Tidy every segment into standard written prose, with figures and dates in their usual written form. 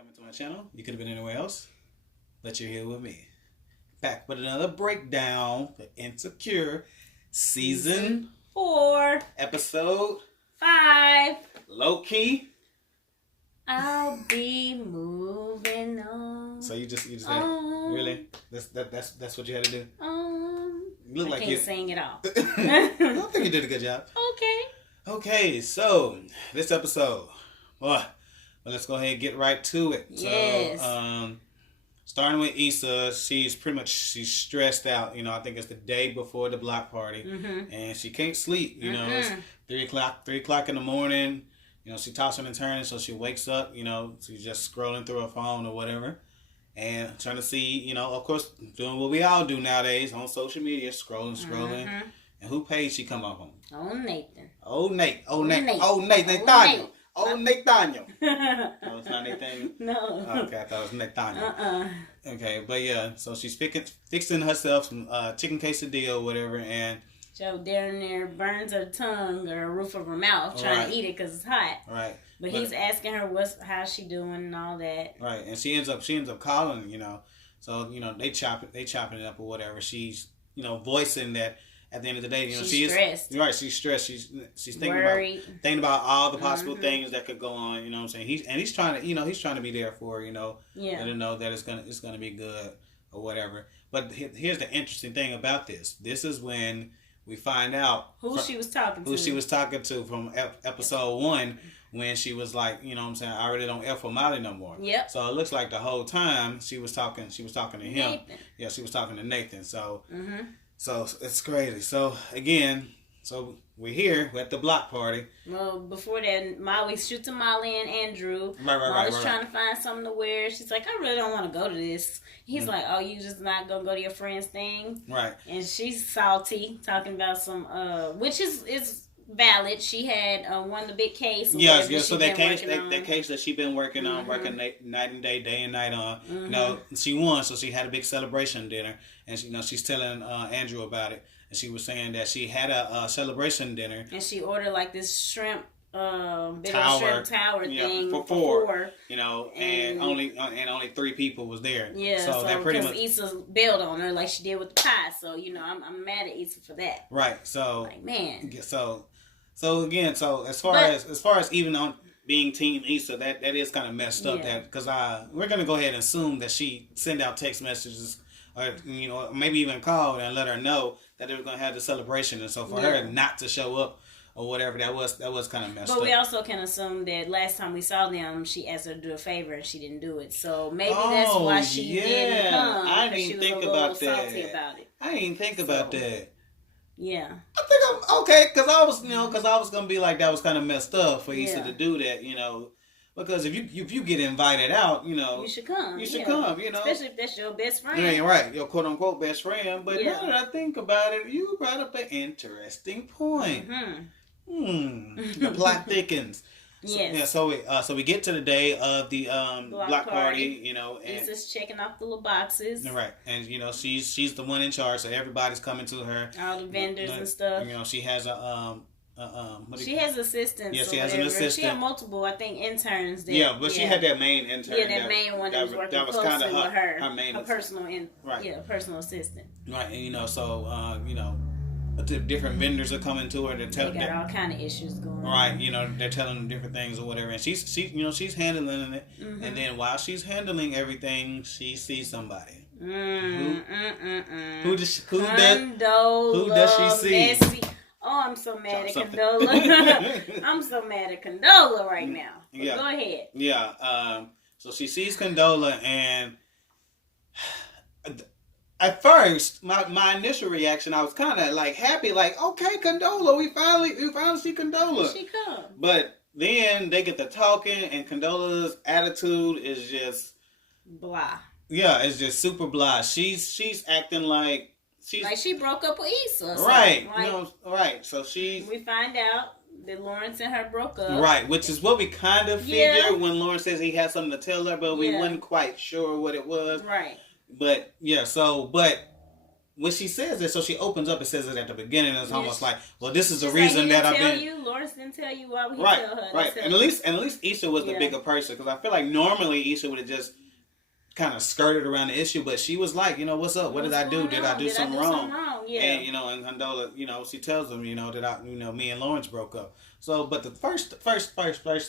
coming to my channel. You could have been anywhere else, but you're here with me. Back with another breakdown for Insecure Season 4, Episode 5. Lowkey. I'll be moving on. So you just had, really? That's what you had to do? You look I like can't you sing it all. I don't think you did a good job. Okay, so this episode, well, let's go ahead and get right to it. Yes. So, starting with Issa, she's stressed out. You know, I think it's the day before the block party, and she can't sleep. You know, it's 3 o'clock in the morning. You know, she tossing and turning, so she wakes up. You know, she's just scrolling through her phone or whatever, and trying to see. You know, of course, doing what we all do nowadays on social media, scrolling. And who page she come up on? Oh, Nathan. Nathaniel. No, it's not Nathaniel. No. Okay, I thought it was Nathaniel. Okay, but yeah, so she's fixing herself some chicken quesadilla or whatever, and Joe down there burns her tongue or the roof of her mouth trying to eat it because it's hot. Right. But he's asking her how's she doing and all that. Right, and she ends up calling, you know. So, you know, they chopping it up or whatever. She's, you know, voicing that at the end of the day, you know, she's stressed. Right, she's stressed. She's thinking about all the possible things that could go on. You know what I'm saying? He's trying to be there for her, you know, let her know that it's gonna be good or whatever. But here's the interesting thing about this. This is when we find out who she was talking to from episode 1, when she was like, you know what I'm saying, I really don't F with Molly no more. Yep. So it looks like the whole time she was talking to him. Nathan. Yeah, she was talking to Nathan. So. So it's crazy. So again, we're here. We're at the block party. Well, before that, Molly shooting Molly and Andrew. Molly's trying to find something to wear. She's like, I really don't want to go to this. He's like, oh, you just not gonna go to your friend's thing? Right. And she's salty, talking about some which is valid. She had won the big case. Yes. So that case that she been working on, working night and day and night on. You know, she won, so she had a big celebration dinner, and she's telling Andrew about it, and she was saying that she had a celebration dinner, and she ordered like this shrimp tower thing for four. You know, and only 3 people was there. Yeah, so that pretty much Issa bailed on her like she did with the pie. So you know, I'm mad at Issa for that. Right. So like, man. So again, as far as even on being Team Issa, that is kind of messed up. That because we're gonna go ahead and assume that she sent out text messages, or you know, maybe even called and let her know that they were gonna have the celebration, and so for her not to show up or whatever, that was kind of messed up. But we also can assume that last time we saw them, she asked her to do a favor and she didn't do it. So maybe that's why she didn't come. I didn't even think about that. Salty about it. I didn't think about that. Yeah. I think I'm okay, because I was gonna be like, that was kind of messed up for Issa to do that, you know, because if you get invited out, you know, you should come. You should come, you know, especially if that's your best friend. Yeah, right, your quote unquote best friend. But now that I think about it, you brought up an interesting point. The plot thickens. Yes. So we get to the day of the block party, you know, and Issa's checking off the little boxes. Right, and you know she's the one in charge, so everybody's coming to her. All the vendors and stuff. You know, she has she has assistants. Yeah, she has an assistant. She had multiple, I think, interns there. Yeah, but she had that main intern. Yeah, that main one that was working closely with her. Her main personal personal assistant. Right, and you know, so you know, the different vendors are coming to her. They got all kind of issues going on. Right, you know, they're telling them different things or whatever, and she's handling it, and then while she's handling everything, she sees somebody. Who does she see? Messy. Oh, I'm so mad at Condola. I'm so mad at Condola right now. But go ahead. Yeah. So she sees Condola, and at first, my initial reaction, I was kind of like happy, like, okay, Condola, we finally see Condola. She come. But then they get to talking, and Condola's attitude is just blah. Yeah, it's just super blah. She's acting like she broke up with Issa. Right. Like, you know, right. So we find out that Lawrence and her broke up. Right, which is what we kind of figured when Lawrence says he had something to tell her, but we wasn't quite sure what it was. Right. But but when she says it, so she opens up and says it at the beginning. It's almost like, well, this is the reason that I've been. Lawrence didn't tell you why we right, tell her. Right, and at least Issa was the bigger person, because I feel like normally Issa would have just kind of skirted around the issue, but she was like, what's up? What did I do? Did I do something wrong? Yeah. And and Condola, she tells him, that me and Lawrence broke up. So, but the first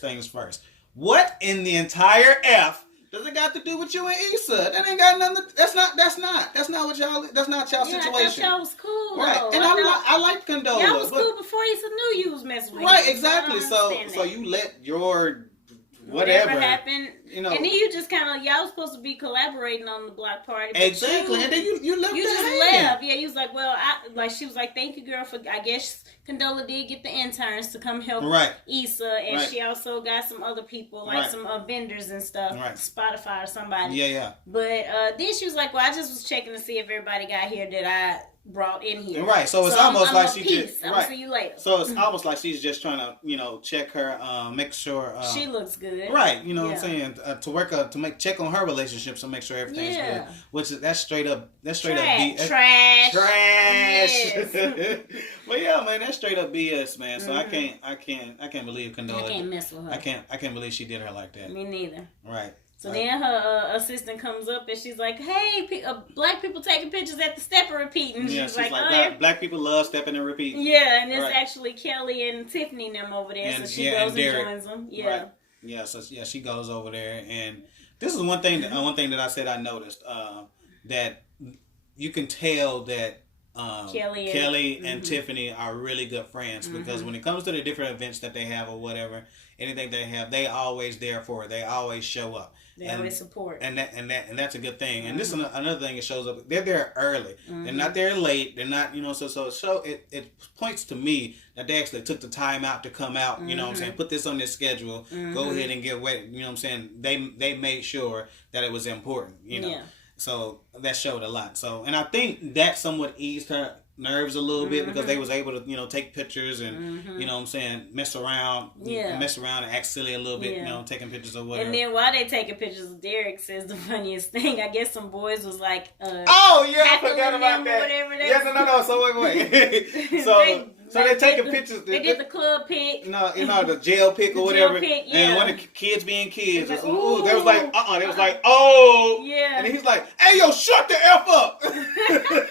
things first. What in the entire F does it got to do with you and Issa? That ain't got nothing. That's not what y'all. That's not y'all situation. I thought y'all was cool. Right, though. and I like Condola. Y'all was cool before Issa knew you was messing with. Right, exactly. So you let your whatever happened, and then you just kind of y'all was supposed to be collaborating on the block party. Exactly, and then you left. You just left. Yeah, you was like, well, she was like, thank you, girl, for. I guess Condola did get the interns to come help Issa, and she also got some other people, like some vendors and stuff, Spotify or somebody. Yeah. But then she was like, well, I just was checking to see if everybody got here that I brought in here. Right, so it's almost like she just. I'll see you later. So it's almost like she's just trying to, check her, make sure she looks good. Right, what I'm saying, to work up to check on her relationships and make sure everything's good. Which is that's straight up trash. Yes. But yeah, man, that's straight up BS, man. So I can't believe Condola. I can't mess with her. I can't believe she did her like that. Me neither. Right. So then her assistant comes up and she's like, hey, black people taking pictures at the step and repeating. Yeah, she's like black people love stepping and repeating. Yeah, and it's actually Kelly and Tiffany and them over there. So she goes and joins them. Yeah. Right. Yeah, so she goes over there. And this is one thing that I said I noticed, that you can tell that Kelly and Tiffany are really good friends, because when it comes to the different events that they have or whatever, anything they have, they always there for it. They always show up. They always support. And that's a good thing. And this is another thing that shows up. They're there early. They're not there late. They're not, so it points to me that they actually took the time out to come out, you know what I'm saying, put this on their schedule, go ahead and get wet, you know what I'm saying. They made sure that it was important, Yeah. So that showed a lot. So, and I think that somewhat eased her nerves a little bit, because they was able to, take pictures and, you know what I'm saying, mess around and act silly a little bit, taking pictures or whatever. And then while they taking pictures, Derek says the funniest thing. I guess some boys was like, I forgot about that. No. So wait. So they're taking pictures. They did the club pic. The jail pic or whatever. Pic, and when the kids being kids, like, they was like, They was like, oh. Yeah. And he's like, hey, yo, shut the F up. And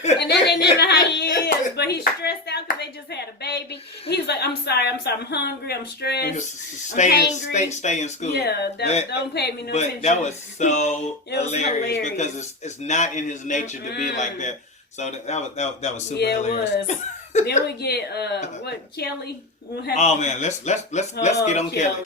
then they didn't know how he is, but he's stressed out because they just had a baby. He was like, I'm sorry, I'm hungry, I'm stressed. Stay in school. Yeah, don't pay me no attention. But that was so hilarious, because it's not in his nature to be like that. So that was super hilarious. It was. Then we get Kelly. Oh man, let's get on Kelly.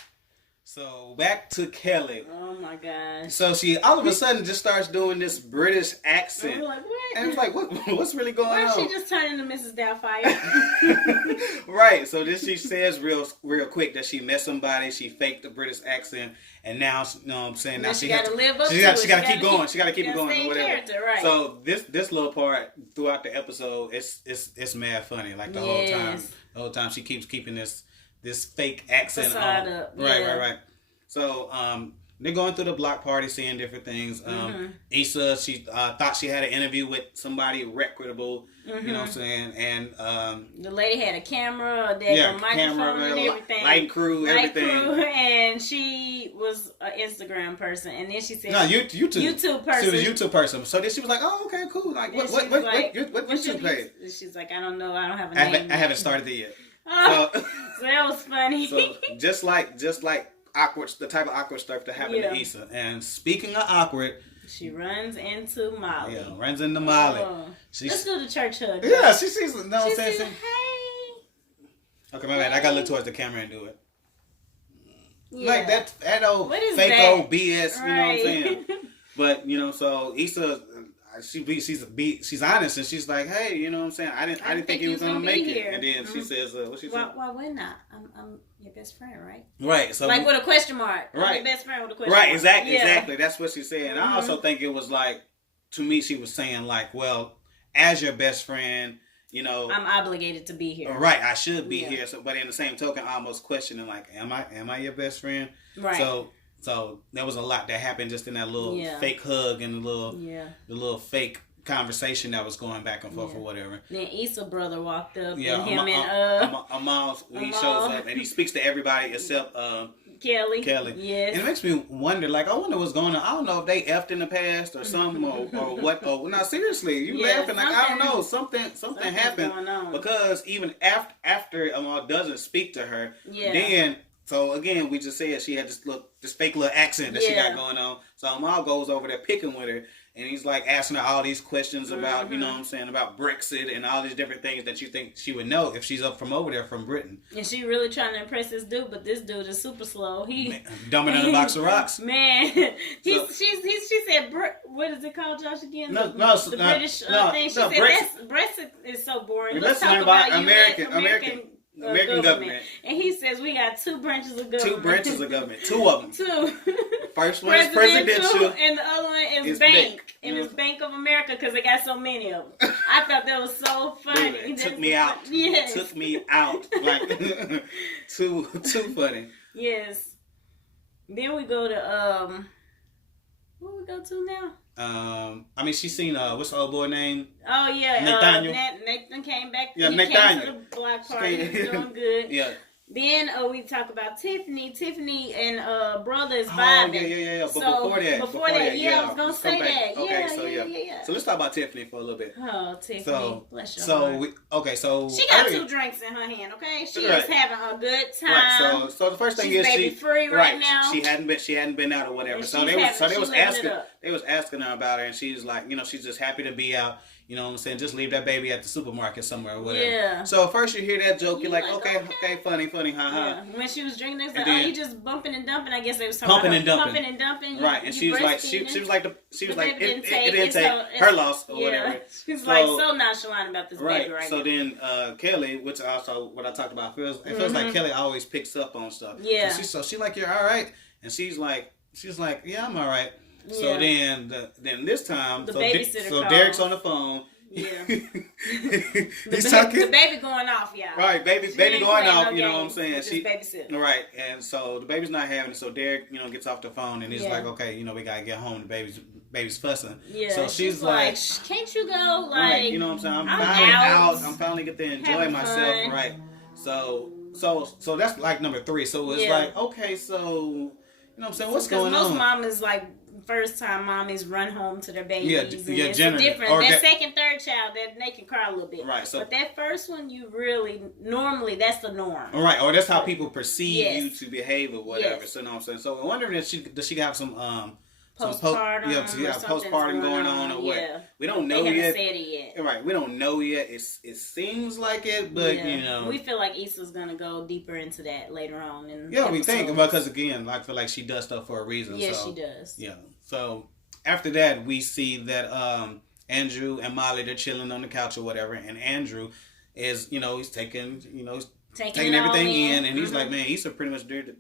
So back to Kelly. Oh my gosh. So she all of a sudden just starts doing this British accent. I'm like, what? And it's like, what's really going on? Why is she just turning to Mrs. Doubtfire? Right. So then she says real quick that she met somebody, she faked the British accent, and now, you know what I'm saying? Now she got to live up to it. She got to keep going. She got to keep it going or whatever. Character, right. So this little part throughout the episode, it's mad funny. Like the whole time she keeps keeping this fake accent facade on. Up. Right. So they're going through the block party, seeing different things. Issa, she thought she had an interview with somebody reputable, you know what I'm saying? And the lady had a camera, a microphone and everything. Light crew, everything. And she was an Instagram person. And then she said... No, YouTube person. She was a YouTube person. So then she was like, oh, okay, cool. Like, what YouTube page? She's like, I don't know. I don't have a name. I haven't started it yet. So that was funny. So just like awkward, the type of awkward stuff that happened to Issa. And speaking of awkward, she runs into Molly. Yeah, runs into Molly. Let's do the church hug. Yeah, she sees. No, she says, hey. Okay, my bad. I gotta look towards the camera and do it. Yeah. Like that old fake old BS. Right. You know what I'm saying? But so Issa. She's honest, and she's like, hey, you know what I'm saying? I didn't think he was gonna make it. And then she says, what she said? Why wouldn't I? I'm your best friend, right? Right. So like with a question mark. Right. I'm your best friend with a question mark. Right. Exactly. That's what she said. And I also think it was like, to me, she was saying like, well, as your best friend, I'm obligated to be here. Right. I should be here. So, but in the same token, almost questioning like, am I your best friend? Right. So there was a lot that happened just in that little fake hug and the little fake conversation that was going back and forth or whatever. Then Issa brother walked up, yeah, and him and Amal, he shows up and he speaks to everybody except Kelly. Yes. And it makes me wonder, like, I wonder what's going on. I don't know if they effed in the past or something or what. Or no, seriously, you laughing like I don't know. Something happened because even after Amal doesn't speak to her, then. So again, we just said she had this fake little accent that she got going on. So Amal goes over there picking with her, and he's like asking her all these questions about, you know what I'm saying, about Brexit and all these different things that you think she would know if she's up from over there from Britain. And she really trying to impress this dude, but this dude is super slow. Dumber than a box of rocks. Man, she said, what is it called, Josh, again? The British thing. She said Brexit is so boring. Let's talk about American government. And he says we got 2 branches of government. 2 branches of government. 2 of them. 2. First one is presidential. And the other one is bank. And it's Bank of America because they got so many of them. I thought that was so funny. Dude, it took me out. Yes. It took me out. Like, too funny. Yes. Then we go to, where we go to now? I mean, she's seen what's the old boy name? Oh yeah, Nathan came back. Yeah, he came to the block party. He's doing good. Yeah. Then we talk about Tiffany. Tiffany and brother is vibing. Yeah. But before that, I was gonna say that. Okay, yeah. So let's talk about Tiffany for a little bit. Oh, Tiffany, bless your heart. So she got 2 drinks in her hand. Okay, she is having a good time. Right. So the first thing she's is baby free right now. She hadn't been out or whatever. And so they was asking her about her, and she's like, you know, she's just happy to be out. You know what I'm saying? Just leave that baby at the supermarket somewhere or whatever. Yeah. So first you hear that joke, you're like, okay, funny, haha. Yeah. When she was drinking, they was like, oh, you just bumping and dumping. I guess they was talking pumping about pumping and dumping. Right, and she was like, it didn't take her loss or whatever. She's like so nonchalant about this baby right so now. Then Kelly, which also what I talked about, it feels like Kelly always picks up on stuff. Yeah. So she like, you're all right, and she's like, yeah, I'm all right. So then this time, so Derek's on the phone. Yeah. He's talking. The baby going off, y'all. Right, baby going off, you know what I'm saying? She babysitting. Right, and so the baby's not having it, so Derek, gets off the phone and he's like, okay, we gotta get home, the baby's fussing. Yeah. So she's like, can't you go, like, right, you know what I'm saying? I'm finally out. I'm finally get to enjoy myself, fun. Right. So that's like number 3. So it's like, okay, so, you know what I'm saying? What's going on? Most mamas, like, first time mommies run home to their babies. Yeah, it's different. That second, third child, they can cry a little bit. Right. So, but that first one, normally that's the norm. Right, or that's how people perceive you to behave or whatever. Yes. So, you know what I'm saying? So I'm wondering if does she have some postpartum going on or what? Yeah. We don't know yet. They haven't said it yet. Right, we don't know yet. It seems like it, but we feel like Issa's gonna go deeper into that later on. We think because again, I feel like she does stuff for a reason. Yeah, so, she does. Yeah. So after that, we see that Andrew and Molly, they're chilling on the couch or whatever, and Andrew is he's taking everything in, and he's like, man, Issa pretty much did her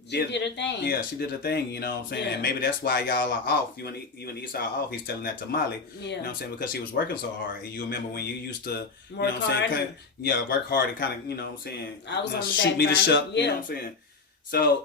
thing. Yeah, she did her thing, you know what I'm saying? Yeah. And maybe that's why y'all are off. You and Issa are off. He's telling that to Molly. Yeah. You know what I'm saying? Because she was working so hard. And you remember when you used to, work hard. Work hard and kind of, you know what I'm saying? I was on the shoot me the shuck, yeah. You know what I'm saying? So,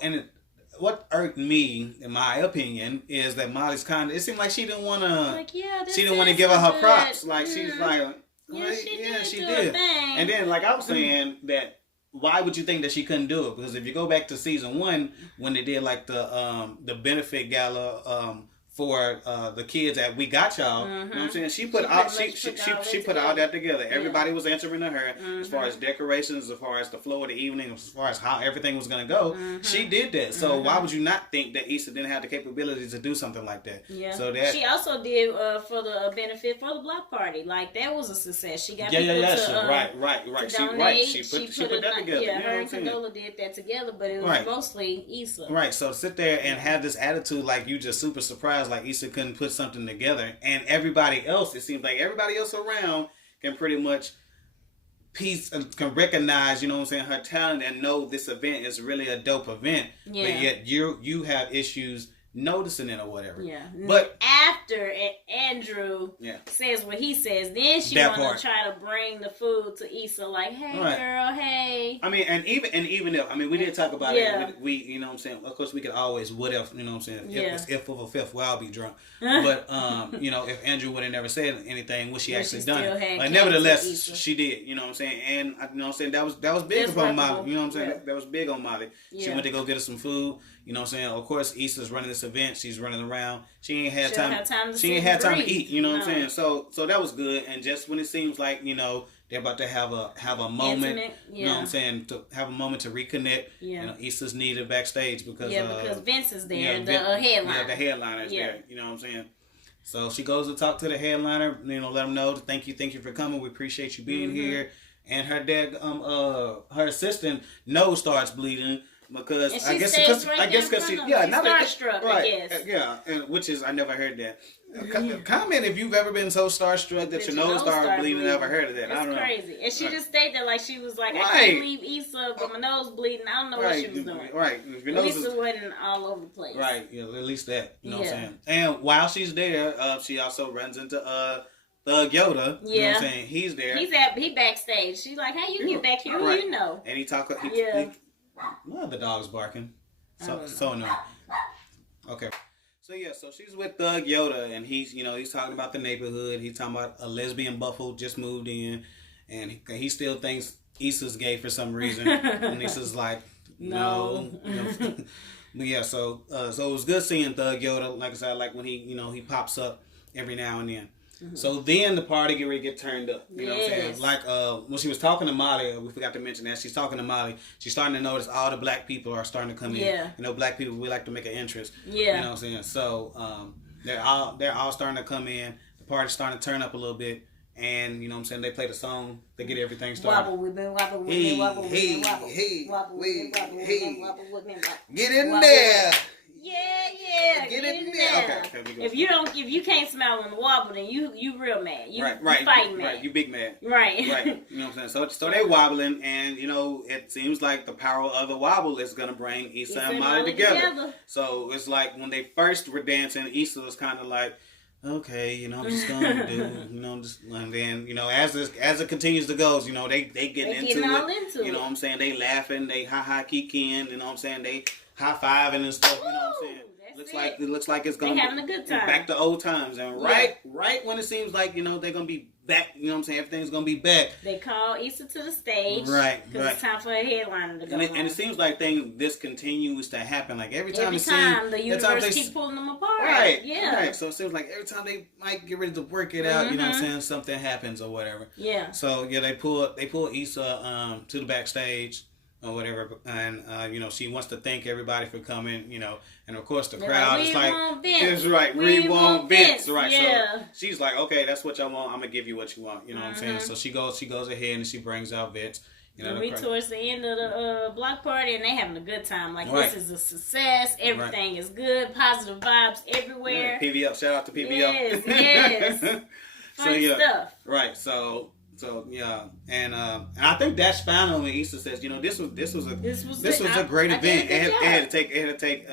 what irked me, in my opinion, is that Molly's it seemed like she didn't want to, she didn't want to give her props. Like, she's like, she did. And then, like I was saying, that why would you think that she couldn't do it? Because if you go back to season 1, when they did like the benefit gala for the kids at We Got Y'all, you know what I'm saying? She put all that together. Everybody was answering to her as far as decorations, as far as the flow of the evening, as far as how everything was going to go. She did that. So why would you not think that Issa didn't have the capability to do something like that? Yeah. So that she also did for the benefit for the block party. Like that was a success. She got people to right. To She put that together. Yeah, her and Condola did that together, but it was mostly Issa. Right. So sit there and have this attitude like you just super surprised, like Issa couldn't put something together, and everybody else, it seems like everybody else around can pretty much can recognize, you know what I'm saying, her talent and know this event is really a dope event. Yeah. But yet you have issues noticing it or whatever. Yeah. But after Andrew says what he says, then she want to try to bring the food to Issa, like, hey, girl, hey. I mean, and even if, I mean, we did talk about it. We, you know what I'm saying? Of course, we could always, what if, you know what I'm saying? If of a fifth, well, I'll be drunk. But, you know, if Andrew would have never said anything, would she actually done it? Like, nevertheless, she did, you know what I'm saying? And, you know what I'm saying? That was big for Molly, you know what I'm saying? That was big on Molly. She went to go get her some food. You know what I'm saying? Of course, Issa's running this event. She's running around. She ain't had time to eat. You know what I'm saying? So that was good. And just when it seems like, you know, they're about to have a moment. Intimate, you know what I'm saying? To have a moment to reconnect. Yeah. You know, Issa's needed backstage because Vince is there, the headliner. Yeah, the headliner's there. You know what I'm saying? So she goes to talk to the headliner. You know, let him know. Thank you for coming. We appreciate you being here. And her dad, her assistant nose starts bleeding. Because I guess because she starstruck, right, I guess. And which is I never heard that. Comment if you've ever been so starstruck that your nose started bleeding. Never heard of that. That's I don't know. Crazy. And she just stayed there like she was like, I can't leave Issa, but my nose bleeding. I don't know what she was doing. Right. If your nose wasn't all over the place. Right. Yeah. At least that. You know what I'm saying. And while she's there, she also runs into Thug Yoda. You know what I'm saying. He's there. He backstage. She's like, how you get back here? Who you know? And he talk. The dog's barking. So annoying. Okay. So she's with Thug Yoda, and he's talking about the neighborhood. He's talking about a lesbian buffalo just moved in, and he still thinks Issa's gay for some reason. And Issa's like, no. But yeah, so it was good seeing Thug Yoda. Like I said, like when he pops up every now and then. Mm-hmm. So then the party get turned up. You know what I'm saying? Like when she was talking to Molly, we forgot to mention that she's talking to Molly. She's starting to notice all the black people are starting to come in. You know, black people, we like to make an entrance. You know what I'm saying? So they're all starting to come in. The party's starting to turn up a little bit. And, you know what I'm saying, they play the song, they get everything started. Wobble with me, wobble with me, wobble with me, wobble with me, wobble with me. Get in there. Yeah. Get in there. Okay, if you can't smile on the wobble, then you real mad. You fighting mad. Right, you big mad. Right. You know what I'm saying? So they wobbling, and you know it seems like the power of the wobble is gonna bring Issa and Molly together. So it's like when they first were dancing, Issa was kind of like, okay, you know, I'm just gonna do, you know, and then, you know, as it continues to go, you know, they getting into it. You know what I'm saying? They laughing, they ha kikiing, you know what I'm saying? They high-fiving and stuff, you know what I'm saying? It looks like it's gonna be having a good time. Back to old times. And right when it seems like, you know, they're gonna be back, you know what I'm saying, everything's gonna be back. They call Issa to the stage. Right. Because it's time for a headliner to go. And it seems like this continues to happen. Like every time the universe keep pulling them apart. Right. Yeah. Right. So it seems like every time they might get ready to work it out, you know what I'm saying, something happens or whatever. Yeah. So they pull Issa to the backstage or whatever, and you know, she wants to thank everybody for coming, you know, and of course the crowd is like, "It's right, we want Vince." Right, so she's like, "Okay, that's what y'all want. I'm gonna give you what you want." You know what I'm saying? So she goes ahead and she brings out Vince. You know, we towards the end of the block party, and they having a good time. Like this is a success. Everything is good. Positive vibes everywhere. PBL, shout out to PBL. Yes. Fun stuff. Right, so yeah, and I think that's final when Issa says, you know, this was a great event. It had to take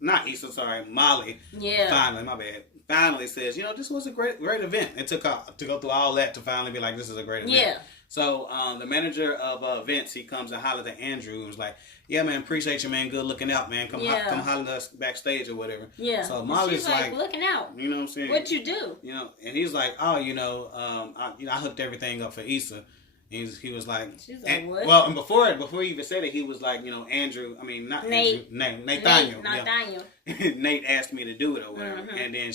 not Issa, sorry, Molly. Yeah. Finally, my bad. Finally says, you know, this was a great event. It took to go through all that to finally be like, this is a great event. Yeah. So the manager of Vince, he comes and hollers at Andrew and was like, yeah, man, appreciate you, man. Good looking out, man. Come holler at us backstage or whatever. Yeah. So Molly's like looking out. You know what I'm saying? What you do? You know, and he's like, oh, I hooked everything up for Issa. He was like, she's like, what? Well, and before he even said it, he was like, you know, Nathaniel. Nate asked me to do it or whatever. Mm-hmm. And then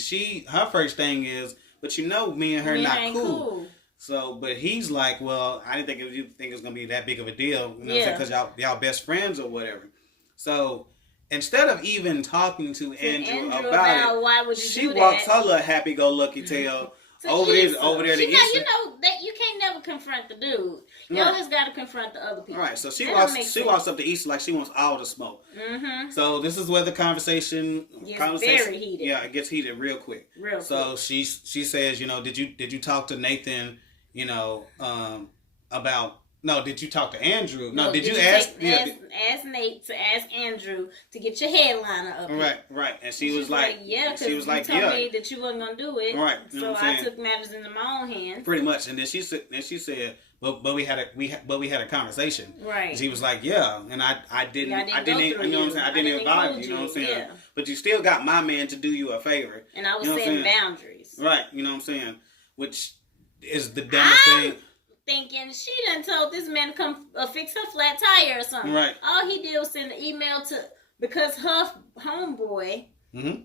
her first thing is, but you know, me and her not cool. So, but he's like, well, I didn't think it was gonna be that big of a deal, you know, because y'all best friends or whatever. So instead of even talking to Andrew about it, why would you she walks her little happy-go-lucky tail over there to Issa. You know that you can't never confront the dude. You always got to confront the other people. Right. So she walks up to Issa like she wants all the smoke. Mm-hmm. So this is where the conversation very heated. Yeah, it gets heated real quick. So she says, you know, did you talk to Nathan, you know, about No, did you talk to Andrew? No, did you ask Nate to ask Andrew to get your headliner up? Right. And she was like, yeah, because you told me that you wasn't gonna do it. Right. So I took matters into my own hands. Pretty much. And then she said, but we had a conversation. Right. She was like, yeah, and I didn't you know what I'm saying? I didn't invite you know what I'm saying? Yeah. But you still got my man to do you a favor. And I was setting boundaries. Right. You know what I'm saying? Which is the dumbest thing. Thinking she done told this man to come fix her flat tire or something. Right. All he did was send an email because her homeboy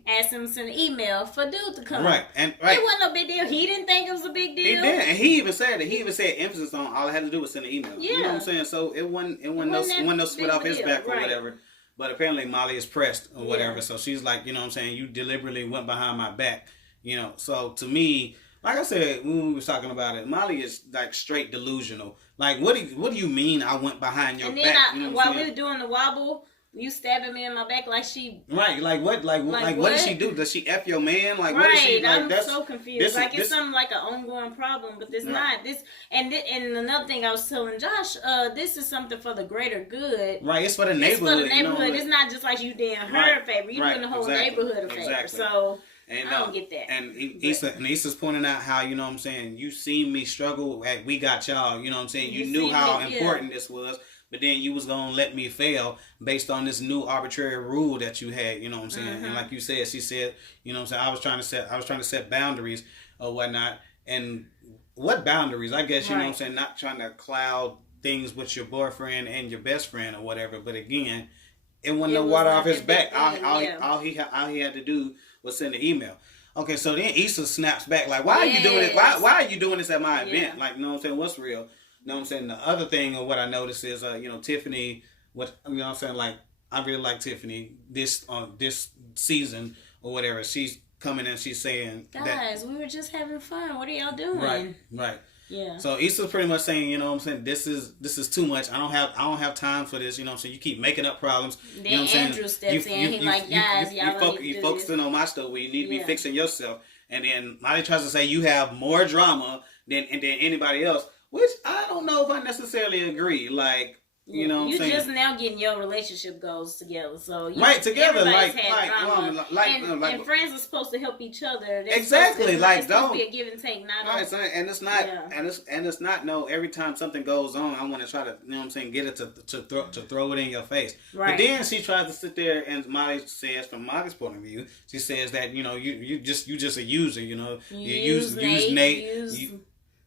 asked him to send an email for dude to come. Right. It wasn't no big deal. He didn't think it was a big deal. He did, and he even said that. He even said emphasis on all I had to do was send an email. Yeah. You know what I'm saying? So it wasn't no sweat off his back or whatever. But apparently Molly is pressed or whatever. Yeah. So she's like, you know what I'm saying? You deliberately went behind my back. You know. So to me, like I said when we was talking about it, Molly is like straight delusional. Like what do you mean I went behind your back? And then while we were doing the wobble, you stabbing me in my back like she like what does she do? Does she F your man? Like what is she like? I'm so confused. It's something like an ongoing problem, but it's not. This and another thing I was telling Josh, this is something for the greater good. Right, it's for the neighborhood. It's for the neighborhood. You know? It's not just like you doing her a favor. You doing the whole neighborhood a favor. Exactly. So I don't get that. And Issa's pointing out how, you know what I'm saying, you seen me struggle at We Got Y'all, you know what I'm saying? You knew how important this was, but then you was going to let me fail based on this new arbitrary rule that you had, you know what I'm saying? Mm-hmm. And like you said, she said, you know what I'm saying, I was trying to set boundaries or whatnot. And what boundaries? I guess, you know what I'm saying, not trying to cloud things with your boyfriend and your best friend or whatever, but again, it wasn't no water off his back. All he had to do was send an email. Okay, so then Issa snaps back like, why are you doing it? Why are you doing this at my event? Like, you know what I'm saying? What's real? You know what I'm saying? The other thing of what I noticed is, Tiffany, you know what I'm saying? Like, I really like Tiffany this season or whatever. She's coming and she's saying, guys, we were just having fun. What are y'all doing? Right. Yeah. So Issa's pretty much saying, you know what I'm saying, this is too much. I don't have time for this, you know what I'm saying? You keep making up problems. Then you know what Andrew steps in, he's like, guys, you focusing on my stuff where you need to be fixing yourself. And then Molly tries to say you have more drama than anybody else, which I don't know if I necessarily agree. Like, you know what I'm saying? You're just now getting your relationship goals together. So together, like and friends are supposed to help each other. They're exactly, it's supposed to be a give and take, not right. And it's not, and it's not. No, every time something goes on, I want to try to, you know what I'm saying, get it to throw it in your face. Right. But then she tries to sit there, and Molly says, from Molly's point of view, she says that you just a user. You know, you use Nate,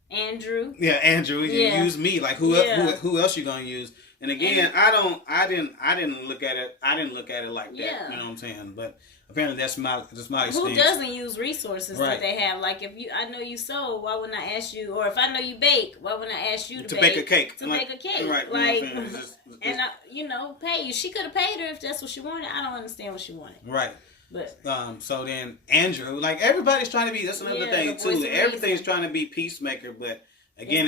Andrew. Yeah, Andrew. You use me. Like who else you gonna use? And again, I didn't look at it. I didn't look at it like that. Yeah. You know what I'm saying? But apparently that's my stance. Who doesn't use resources that they have? Like if I know you sew, why wouldn't I ask you? Or if I know you bake, why wouldn't I ask you to bake a cake? Bake a cake, right? Like, and pay you. She could have paid her if that's what she wanted. I don't understand what she wanted. Right. But so then Andrew, like everybody's trying to be. That's another thing too. Everything's trying to be peacemaker, but. Again,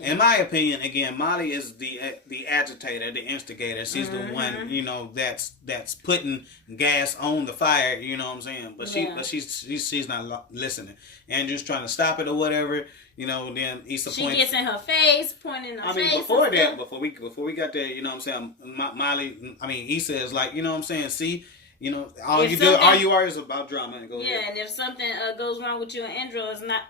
in my opinion, Molly is the agitator, the instigator. She's the one, you know, that's putting gas on the fire. You know what I'm saying? But she's not listening. Andrew's trying to stop it or whatever. You know, then Issa she gets in her face, pointing in her face. Before we got there, you know what I'm saying? Issa is like, you know what I'm saying? See. You know, all you are is about drama and go ahead. And if something goes wrong with you and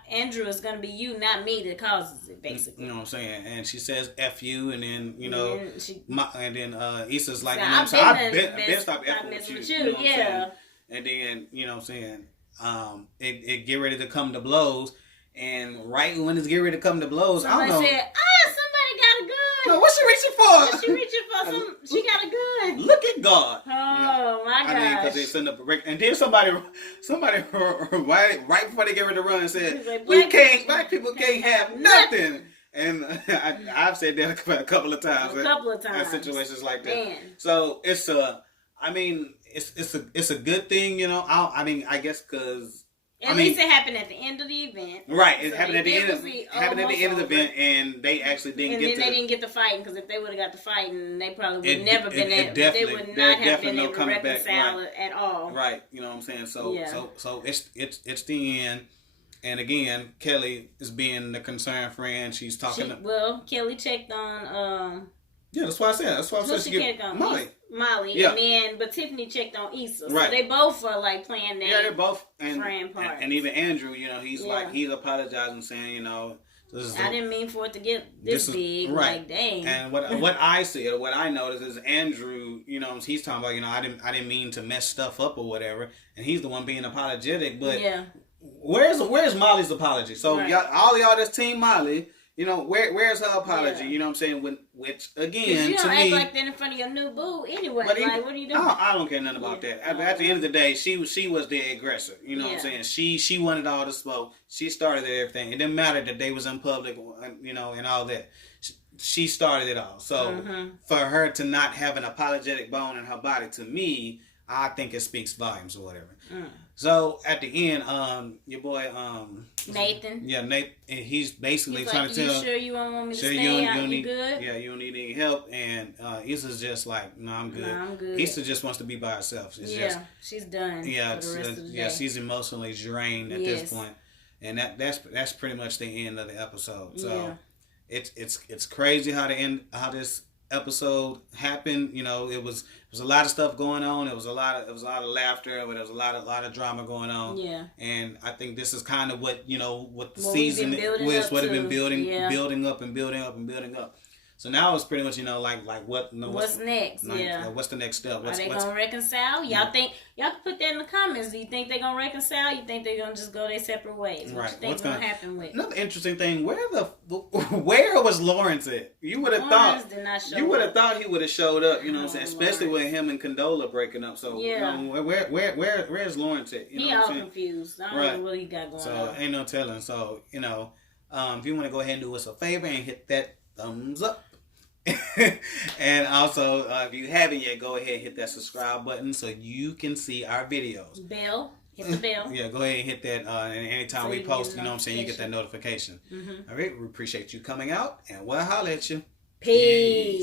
Andrew is going to be you, not me, that causes it, basically. You know what I'm saying? And she says F you, and then, you know, Issa's like, you know what I'm saying? I've been stopped F'ing with you. You know what I'm saying? And then, you know what I'm saying? It get ready to come to blows, and right when it's getting ready to come to blows, somebody I don't know. Said, somebody got a gun. No, what's she reaching for? What's she reaching for? She got a gun. Look at God. Oh, my gosh. Because they send up a break. And then somebody right before they get ready to run said, like, black people can't have nothing. And I've said that a couple of times. In situations like that. Man. So it's a good thing, you know. I guess because. At least it happened at the end of the event. Right, it happened at the end of the event, and they actually didn't get. And then they didn't get the fighting, because if they would have got the fighting, they probably would never been able. They would not have been able to reconcile it at all. Right, you know what I'm saying. So it's the end, And again, Kelly is being the concerned friend. She's talking. Kelly checked on. Yeah, that's why I said. That's why I said she checked on Molly. Yeah. But Tiffany checked on Issa. Right. So they both are like playing that. Yeah, they're both friend part. And even Andrew, he's he's apologizing, saying, I didn't mean for it to get this big. Right. Like, dang. And what I see, or what I notice is Andrew, he's talking about, I didn't mean to mess stuff up or whatever, and he's the one being apologetic. But where's Molly's apology? So all y'all that's Team Molly, where's her apology? Yeah. You know what I'm saying? Which again, you don't to act me, like that in front of your new boo anyway. What are you doing? I don't care nothing about that. At the end of the day, she was the aggressor. You know what I'm saying? She wanted all the smoke. She started everything. It didn't matter that they was in public, and all that. She started it all. So for her to not have an apologetic bone in her body, to me, I think it speaks volumes or whatever. So at the end, your boy Nathan. Yeah, Nathan. He's basically trying to tell. You sure you don't want me to stay? You good? Yeah, you don't need any help. And Issa's just like, no, I'm good. I'm good. Issa just wants to be by herself. She's done. Yeah, for the rest of the day. She's emotionally drained at this point, and that's pretty much the end of the episode. So it's crazy how this episode happened. It was a lot of stuff going on. It was a lot of laughter, but there was a lot of drama going on. Yeah. And I think this is kind of what the season was, what had been building up. So now it's pretty much what's next? What's the next step? Are they gonna reconcile? Y'all think y'all can put that in the comments. Do you think they're gonna reconcile? You think they're gonna just go their separate ways? What you think gonna happen with? Another interesting thing: where was Lawrence at? You would have thought did not show he would have showed up. You know what I'm saying? Especially with him and Condola breaking up. So where's Lawrence at? He all confused. I don't know what he got going on. So ain't no telling. So if you want to go ahead and do us a favor and hit that thumbs up. And also, if you haven't yet, go ahead and hit that subscribe button so you can see our videos. Bell. Hit the bell. Yeah, go ahead and hit that. And anytime we post, you know what I'm saying, you get that notification. All right, we appreciate you coming out, and we'll holler at you. Peace.